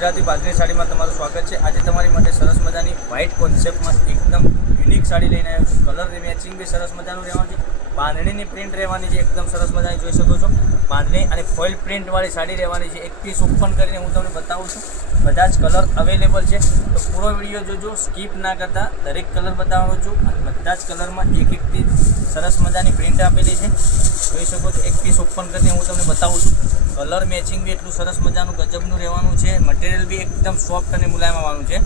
ગુજરાતી બાંધણી સાડીમાં તમારું સ્વાગત છે। આજે તમારી માટે સરસ મજાની વ્હાઇટ કોન્સેપ્ટમાં એકદમ યુનિક સાડી લઈને આવ્યો છું। કલર મેચિંગ બી સરસ મજાનું રહેવાનું છે। બાંધણીની પ્રિન્ટ રહેવાની છે, એકદમ સરસ મજાની જોઈ શકો છો। બાંધણી અને ફોઇલ પ્રિન્ટવાળી સાડી રહેવાની છે। એક પીસ ઓપન કરીને હું તમને બતાવું છું। બધા જ કલર અવેલેબલ છે, તો પૂરો વિડીયો જોજો, સ્કીપ ના કરતા। દરેક કલર બતાવવાનો છું અને બધા જ કલરમાં એક પીસ સરસ મજાની પ્રિન્ટ આપેલી છે, જોઈ શકો છો। એક પીસ ઓપન કરીને હું તમને બતાવું છું। કલર મેચિંગ બી એટલું સરસ મજાનું ગજબનું રહેવાનું છે। મટીરિયલ બી એકદમ સોફ્ટ અને મુલાયમ આવવાનું છે।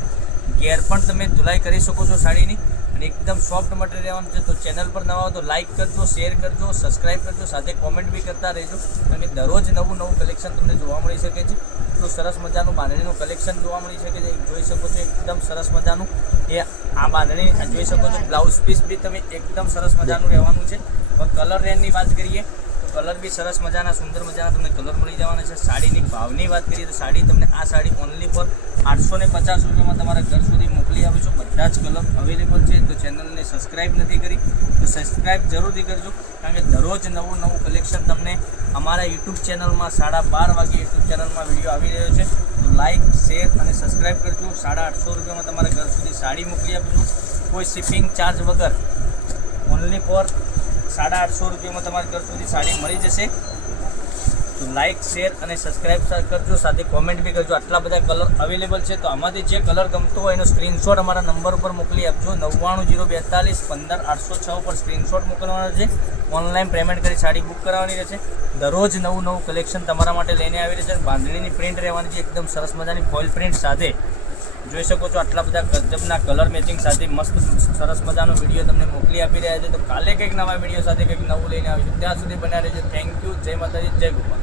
ઘેર પણ તમે ધુલાઈ કરી શકો છો સાડીની, અને એકદમ સોફ્ટ મટીરિયલ રહેવાનું છે। તો ચેનલ પર નવા હો તો લાઇક કરજો, શેર કરજો, સબસ્ક્રાઈબ કરજો, સાથે કોમેન્ટ બી કરતા રહેજો, કારણ કે દરરોજ નવું કલેક્શન તમને જોવા મળી શકે છે। એટલું સરસ મજાનું બાંધણીનું કલેક્શન જોવા મળી શકે છે, જોઈ શકો છો। એકદમ સરસ મજાનું એ આ બાંધણી જોઈ શકો છો। બ્લાઉઝ પીસ બી તમે એકદમ સરસ મજાનું રહેવાનું છે। હવે કલર રેન્જની વાત કરીએ તો કલર બી સરસ મજાના સુંદર મજાના તમને કલર મળી જવાના છે। સાડીની ભાવની વાત કરીએ તો સાડી તમને આ સાડી ઓનલી ફોર 850 રૂપિયામાં તમારા ઘર સુધી મોકલી આપીશું। બધા જ કલર અવેલેબલ છે। તો ચેનલને સબસ્ક્રાઈબ નથી કરી તો સબસ્ક્રાઈબ જરૂરથી કરજો, કારણ કે દરરોજ નવું કલેક્શન તમને અમારા યુટ્યુબ ચેનલમાં 12:30 વાગે યુટ્યુબ ચેનલમાં વિડીયો આવી રહ્યો છે। તો લાઇક, શેર અને સબસ્ક્રાઈબ કરજો। 850 રૂપિયામાં તમારા ઘર સુધી સાડી મોકલી આપીશું, કોઈ શિપિંગ ચાર્જ વગર। ઓનલી ફોર 850 રૂપિયામાં તમારા ઘર સુધી સાડી મળી જશે। તો લાઇક, શેર અને સબસ્ક્રાઈબ કરજો, સાથે કોમેન્ટ બી કરજો। આટલા બધા કલર અવેલેબલ છે, તો આમાંથી જે કલર ગમતો હોય એનો સ્ક્રીનશોટ અમારા નંબર ઉપર મોકલી આપજો। 9902415806 ઉપર સ્ક્રીનશોટ મોકલવાનો છે। ઓનલાઈન પેમેન્ટ કરી સાડી બુક કરાવવાની રહેશે। દરરોજ નવું કલેક્શન તમારા માટે લઈને આવી રહેશે। બાંધણીની પ્રિન્ટ રહેવાની છે, એકદમ સરસ મજાની ફોઇલ પ્રિન્ટ સાથે જોઈ શકો છો। આટલા બધા ગજબના કલર મેચિંગ સાથે મસ્ત સરસ મજાનો વિડીયો તમને મોકલી આપી રહ્યા છે। તો કાલે કંઈક નવા વિડીયો સાથે કંઈક નવું લઈને આવીશું। ત્યાં સુધી બન્યા રહેજો। Thank you. જય માતાજી, જય ગોપાલ।